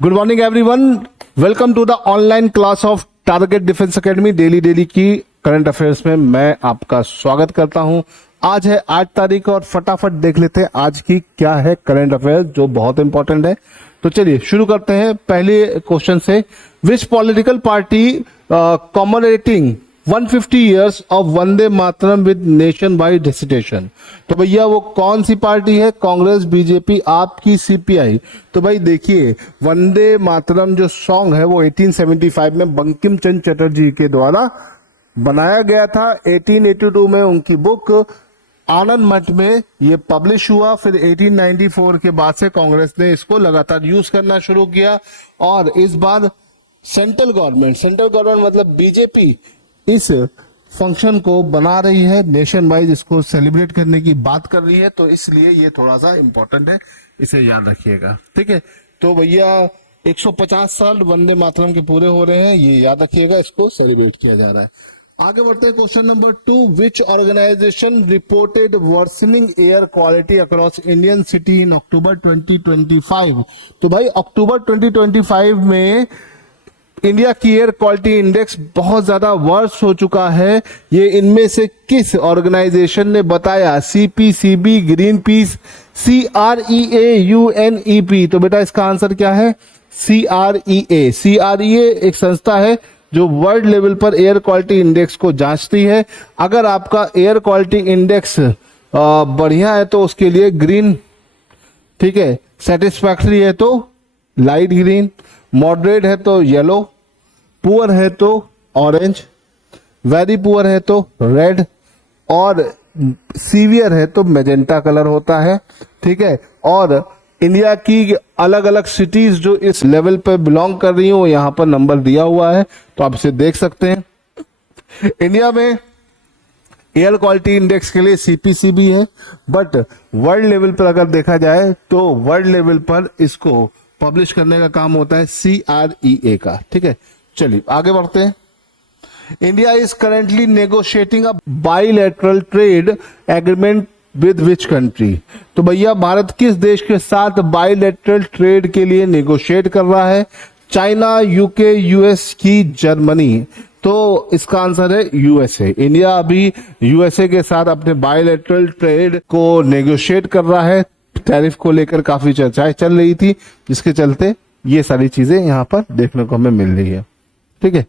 Good morning everyone, welcome to the online class of Target Defence Academy. Daily की current affairs में मैं आपका स्वागत करता हूं। आज है 8 तारीख और फटाफट देख लेते हैं आज की क्या है करंट अफेयर्स जो बहुत इंपॉर्टेंट है। तो चलिए शुरू करते हैं पहले क्वेश्चन से। Which political party commemorating 150 years of Vande Mataram with nationwide recitation. तो भैया वो कौन सी पार्टी है? कांग्रेस, बीजेपी, आपकी, सीपीआई। तो भाई देखिए, वंदे मातरम जो सॉन्ग है वो 1875 में बंकिम चंद्र चटर्जी के द्वारा बनाया गया था। 1882 में उनकी बुक आनंद मठ में ये पब्लिश हुआ। फिर 1894 के बाद से कांग्रेस ने इसको लगातार यूज करना शुरू किया और इस बार सेंट्रल गवर्नमेंट मतलब बीजेपी इस फंक्शन को बना रही है, नेशन वाइज इसको सेलिब्रेट करने की बात कर रही है। तो इसलिए ये थोड़ा सा इंपॉर्टेंट है, इसे याद रखिएगा। ठीक है, तो भैया 150 साल वंदे मातरम के पूरे हो रहे हैं, ये याद रखिएगा, इसको सेलिब्रेट किया जा रहा है। आगे बढ़ते हैं question number 2। Which organisation reported worsening air quality across Indian city in October 2025? तो भाई अक्टूबर 2025 में इंडिया की एयर क्वालिटी इंडेक्स बहुत ज्यादा वर्स हो चुका है। ये इनमें से किस ऑर्गेनाइजेशन ने बताया? CPCB, green peas, CREA, UNEP। तो बेटा इसका आंसर क्या है? CREA। CREA एक संस्था है जो वर्ल्ड लेवल पर एयर क्वालिटी इंडेक्स को जांचती है। अगर आपका एयर क्वालिटी इंडेक्स बढ़िया है तो उसके लिए ग्रीन, ठीक है, सेटिस्फैक्ट्री है तो लाइट ग्रीन, मॉडरेट है तो येलो, पुअर है तो ऑरेंज, वेरी पुअर है तो रेड और सीवियर है तो मैजेंटा कलर होता है। ठीक है, और इंडिया की अलग अलग सिटीज जो इस लेवल पे बिलोंग कर रही हैं वो यहां पर नंबर दिया हुआ है, तो आप इसे देख सकते हैं। इंडिया में एयर क्वालिटी इंडेक्स के लिए सीपीसीबी है, बट वर्ल्ड लेवल पर अगर देखा जाए तो वर्ल्ड लेवल पर इसको पब्लिश करने का काम होता है CREA का। ठीक है, चलिए आगे बढ़ते हैं। India is currently negotiating a bilateral trade agreement with which country? तो भैया भारत किस देश के साथ बाइलेटरल ट्रेड के लिए नेगोशिएट कर रहा है? चाइना, यूके, यूएस की जर्मनी। तो इसका आंसर है यूएसए। इंडिया अभी यूएसए के साथ अपने बाइलेटरल ट्रेड को नेगोशिएट कर रहा है। टैरिफ को लेकर काफी चर्चाएं चल रही थी, जिसके चलते ये सारी चीजें यहां पर देखने को हमें मिल रही है। ठीक है,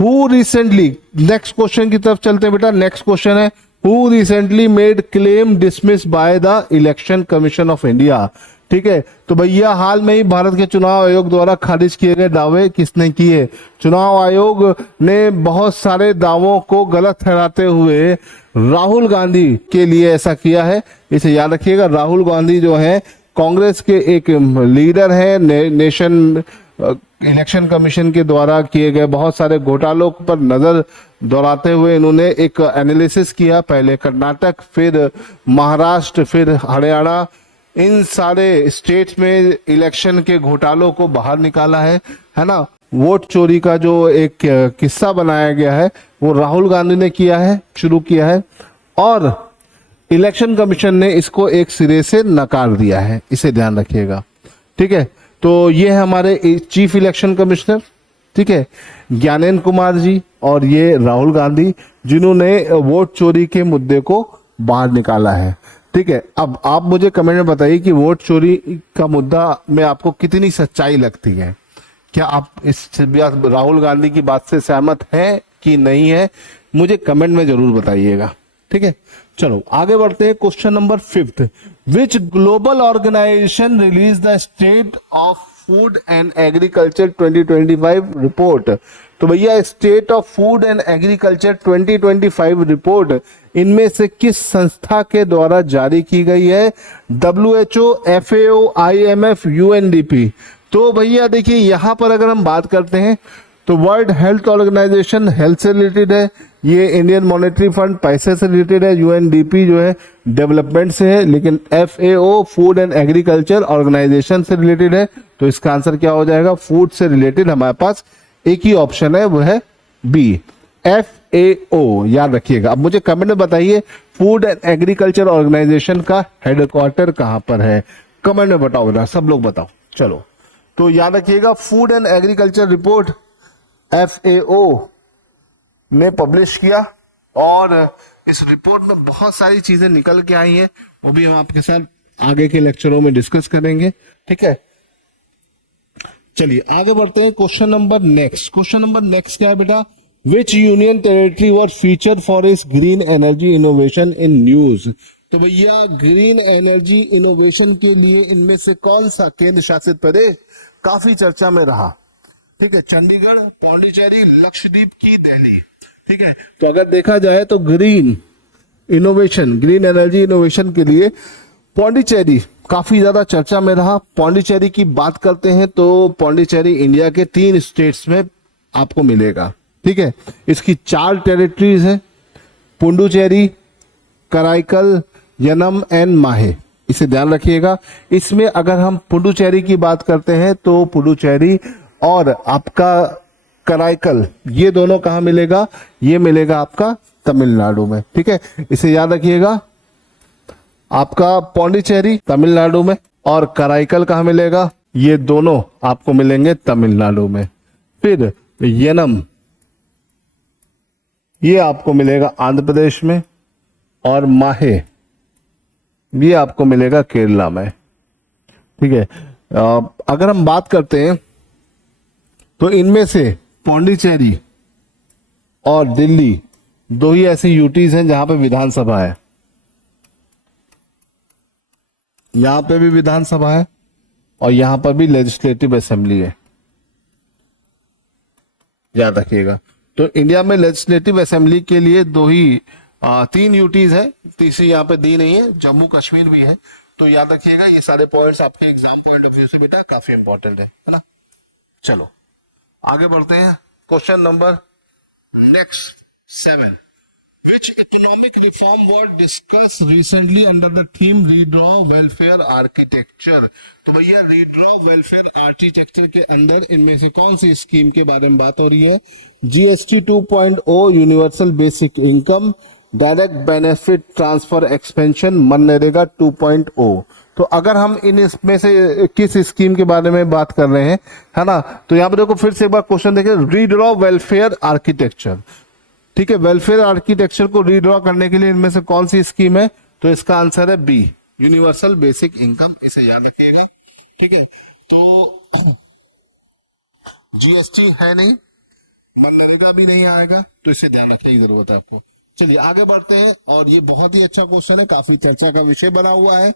हु रिसेंटली, नेक्स्ट क्वेश्चन की तरफ चलते हैं बेटा। नेक्स्ट क्वेश्चन है, who recently made claim dismiss by the election commission of India? ठीक है, तो भैया हाल में ही भारत के चुनाव आयोग द्वारा खारिज किए गए दावे किसने किए? चुनाव आयोग ने बहुत सारे दावों को गलत ठहराते हुए राहुल गांधी के लिए ऐसा किया है, इसे याद रखिएगा। राहुल गांधी जो है कांग्रेस के एक लीडर है, नेशन इलेक्शन कमीशन के द्वारा किए गए बहुत सारे घोटालों पर नजर दौड़ाते हुए इन्होंने एक एनालिसिस किया। पहले कर्नाटक, फिर महाराष्ट्र, फिर हरियाणा, इन सारे स्टेट्स में इलेक्शन के घोटालों को बाहर निकाला है ना। वोट चोरी का जो एक किस्सा बनाया गया है वो राहुल गांधी ने किया है, शुरू किया है, और इलेक्शन कमीशन ने इसको एक सिरे से नकार दिया है, इसे ध्यान रखिएगा। ठीक है, तो ये है हमारे चीफ इलेक्शन कमिश्नर, ठीक है, ज्ञानेंद्र कुमार जी, और ये राहुल गांधी जिन्होंने वोट चोरी के मुद्दे को बाहर निकाला है। ठीक है, अब आप मुझे कमेंट में बताइए कि वोट चोरी का मुद्दा में आपको कितनी सच्चाई लगती है। क्या आप इस राहुल गांधी की बात से सहमत हैं कि नहीं है? मुझे कमेंट में जरूर बताइएगा। ठीक है, चलो आगे बढ़ते हैं। Question number 5। Which global organisation release the state of food and agriculture 2025 report? तो भैया state of food and agriculture 2025 report इनमें से किस संस्था के द्वारा जारी की गई है? WHO, FAO, IMF, UNDP। तो भैया देखिए यहां पर अगर हम बात करते हैं तो वर्ल्ड हेल्थ ऑर्गेनाइजेशन हेल्थ से रिलेटेड है, ये इंडियन मॉनेटरी फंड पैसे से रिलेटेड है, UNDP जो है डेवलपमेंट से है, लेकिन FAO food and agriculture organisation से रिलेटेड है। तो इसका आंसर क्या हो जाएगा? फूड से रिलेटेड हमारे पास एक ही ऑप्शन है, वो है B, FAO। याद रखिएगा। अब मुझे कमेंट में बताइए फूड एंड एग्रीकल्चर ऑर्गेनाइजेशन का हेडक्वार्टर कहां पर है? कमेंट में बताओ बेटा, सब लोग बताओ। चलो तो याद रखिएगा, food and agriculture report FAO ने पब्लिश किया और इस रिपोर्ट में बहुत सारी चीजें निकल के आई हैं, वो भी हम आपके साथ आगे के लेक्चरों में डिस्कस करेंगे। ठीक है, चलिए आगे बढ़ते हैं। क्वेश्चन नंबर नेक्स्ट क्या है बेटा? Which union territory was feature for its green energy innovation in news? तो भैया ग्रीन एनर्जी इनोवेशन के लिए इनमें से कौन सा केंद्र शासित प्रदेश काफी चर्चा में रहा? ठीक है, चंडीगढ़, पौंडीचेरी, लक्षद्वीप की दिल्ली। ठीक है, तो अगर देखा जाए तो ग्रीन एनर्जी इनोवेशन के लिए पौंडीचेरी काफी ज्यादा चर्चा में रहा। पौंडीचेरी की बात करते हैं तो पौंडीचेरी इंडिया के 3 स्टेट्स में आपको मिलेगा। ठीक है, इसकी 4 टेरिटरीज है, पुडुचेरी, कराईकल, यनम एंड माहे। इसे ध्यान रखिएगा। इसमें अगर हम पुडुचेरी की बात करते हैं तो पुडुचेरी और आपका कराईकल ये दोनों कहां मिलेगा? ये मिलेगा आपका तमिलनाडु में। ठीक है, इसे याद रखिएगा। आपका पौंडीचेरी तमिलनाडु में और कराईकल कहां मिलेगा? ये दोनों आपको मिलेंगे तमिलनाडु में। फिर यनम ये आपको मिलेगा आंध्र प्रदेश में और माहे ये आपको मिलेगा केरला में। ठीक है, अगर हम बात करते हैं तो इनमें से पौंडीचेरी और दिल्ली 2 ही ऐसी यूटीज हैं जहां पे विधानसभा है। यहां पे भी विधानसभा है और यहां पर भी लेजिस्लेटिव असेंबली है, याद रखिएगा। तो इंडिया में लेजिस्लेटिव असेंबली के लिए 3 यूटीज है, तीसरी यहां पे दी नहीं है, जम्मू कश्मीर भी है। तो याद रखिएगा, ये सारे पॉइंट्स आपके एग्जाम पॉइंट ऑफ व्यू से बेटा काफी इंपॉर्टेंट है ना। चलो आगे बढ़ते हैं। Question number next 7, which economic reform was discussed recently under the theme redraw welfare architecture? तो भैया redraw welfare architecture के अंदर इनमें से कौन सी स्कीम के बारे में बात हो रही है? GST 2.0, universal basic income, direct benefit transfer expansion, MNREGA 2.0। तो अगर हम इसमें से किस स्कीम के बारे में बात कर रहे हैं, है ना, तो यहां पर देखो फिर से एक बार क्वेश्चन देखिए, रीड्रॉ वेलफेयर आर्किटेक्चर। ठीक है, वेलफेयर आर्किटेक्चर को रीड्रॉ करने के लिए इनमें से कौन सी स्कीम है? तो इसका आंसर है बी, यूनिवर्सल बेसिक इनकम। इसे याद रखिएगा। ठीक है, तो जीएसटी है नहीं, मनरेगा भी नहीं आएगा, तो इसे ध्यान रखने की जरूरत है आपको। चलिए आगे बढ़ते हैं, और ये बहुत ही अच्छा क्वेश्चन है, काफी चर्चा का विषय बना हुआ है।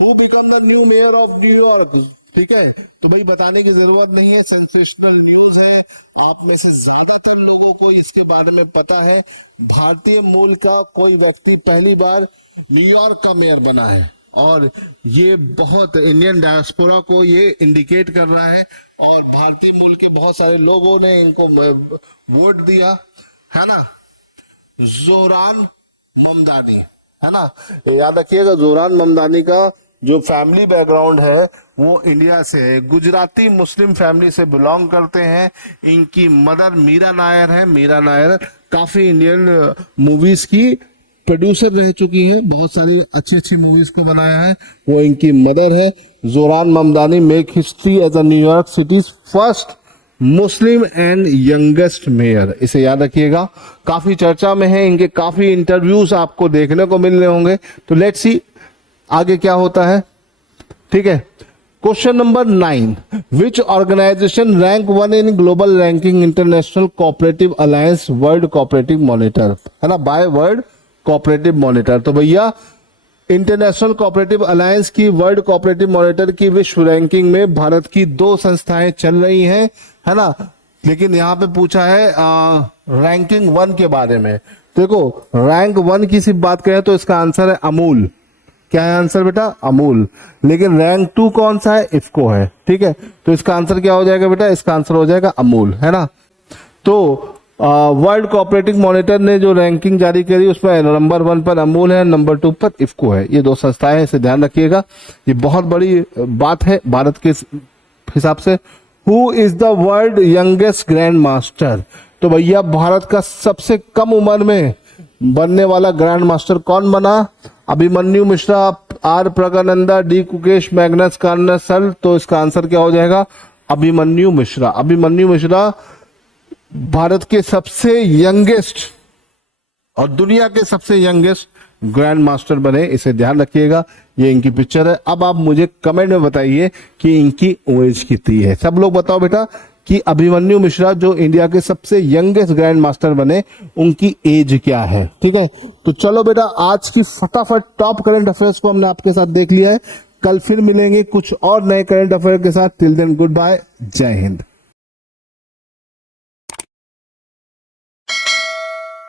Who become the new mayor of New York? ठीक है, तो भाई बताने की जरूरत नहीं है, सेंसेशनल न्यूज है, आप में से ज्यादातर लोगों को इसके बारे में पता है। भारतीय मूल का कोई व्यक्ति पहली बार न्यूयॉर्क का मेयर बना है, और ये बहुत इंडियन डायस्पोरा को ये इंडिकेट कर रहा है, और भारतीय मूल के बहुत सारे लोगों ने इनको वोट दिया, है ना। जोरान ममदानी, है ना, याद रखिएगा, जोरान ममदानी का जो फैमिली बैकग्राउंड है वो इंडिया से है, गुजराती मुस्लिम फैमिली से बिलोंग करते हैं। इनकी मदर मीरा नायर है। मीरा नायर काफी इंडियन मूवीज की प्रोड्यूसर रह चुकी हैं, बहुत सारी अच्छी अच्छी मूवीज को बनाया है, वो इनकी मदर है। Zohran Mamdani make history as a New York city's first Muslim and youngest mayor. इसे याद रखिएगा, काफी चर्चा में है, इनके काफी इंटरव्यूज आपको देखने को मिल रहे होंगे। तो लेट्स सी आगे क्या होता है। ठीक है, question number 9, which organisation rank 1 in global ranking international cooperative alliance world cooperative monitor, है ना, बाय वर्ल्ड कोऑपरेटिव मॉनिटर। तो भैया इंटरनेशनल कोऑपरेटिव अलायंस की वर्ल्ड कोऑपरेटिव मॉनिटर की विश्व रैंकिंग में भारत की 2 संस्थाएं चल रही हैं, है ना। लेकिन यहां पे पूछा है रैंकिंग 1 के बारे में। देखो रैंक 1 की सिर्फ बात करें तो इसका आंसर है अमूल। क्या है आंसर बेटा? अमूल। लेकिन रैंक 2 कौन सा है? इफको है। ठीक है, तो इसका आंसर क्या हो जाएगा बेटा? इसका आंसर हो जाएगा अमूल, है ना। तो वर्ल्ड कोऑपरेटिव मॉनिटर ने जो रैंकिंग जारी करी उसमें नंबर 1 पर अमूल है, नंबर 2 पर इफको है। ये 2 संस्थाएं हैं, इसे ध्यान रखिएगा, ये बहुत बड़ी बात है भारत के हिसाब से। Who is the world youngest grand master? तो भैया भारत का सबसे कम उम्र में बनने वाला ग्रैंड मास्टर कौन बना? Abhimanyu Mishra, R Praggnanandhaa, D Gukesh, Magnus Carlsen. तो इसका आंसर क्या हो जाएगा? अभिमन्यु मिश्रा। अभिमन्यु मिश्रा भारत के सबसे यंगेस्ट और दुनिया के सबसे यंगेस्ट ग्रैंड मास्टर बने, इसे ध्यान रखिएगा। ये इनकी पिक्चर है। अब आप मुझे कमेंट में बताइए कि इनकी एज कितनी है। सब लोग बताओ बेटा कि अभिमन्यु मिश्रा जो इंडिया के सबसे यंगेस्ट ग्रैंड मास्टर बने, उनकी एज क्या है। ठीक है, तो चलो बेटा, आज की फटाफट टॉप करंट अफेयर्स को हमने आपके साथ देख लिया है। कल फिर मिलेंगे कुछ और नए करंट अफेयर के साथ। टिल देन गुड बाय, जय हिंद।